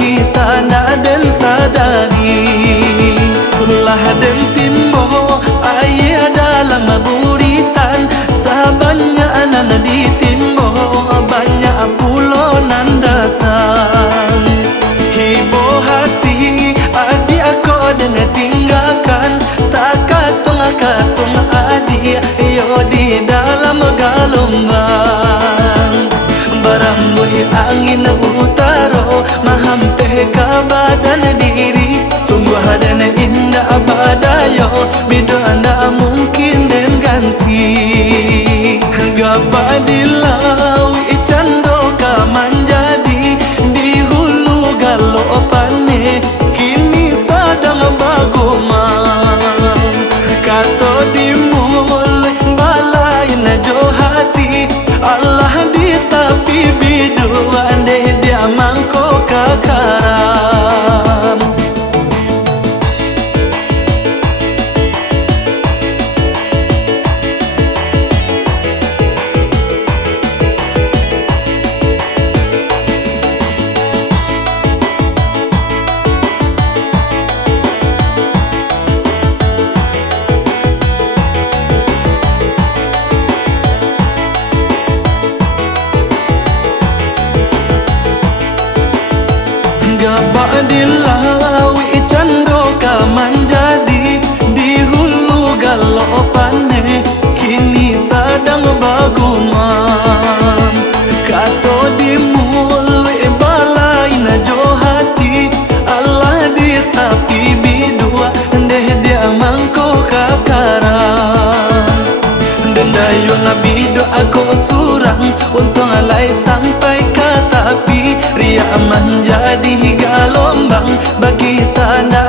bagi sana dan sadari. Ulah dan timbo ayah dalam buritan, sabanyak anak di timbo banyak pulau nan datang. Hibo hati adik aku dengan tinggalkan, tak katung adik yo di dalam gelombang. Barambui angin utaro mahampe ke badan diri, sungguh dan indah badayo bido anda mungkin dan ganti. Gapa di lawi cando kaman jadi di hulu galopane kini sadang bagumang. Kato di mul balai na jo hati Allah di tapi bidu ande dia mangko kakaram. Gapa di lawi cando kaman jadi di hulu galopane kini sadang bagumam. Kato di muli balai na jo hati Allah di tapi bidua deh dia mangko kakaram. Dendayo na bidu aku surang untung alai sampai ke tapi ria menjadi gelombang bagi sana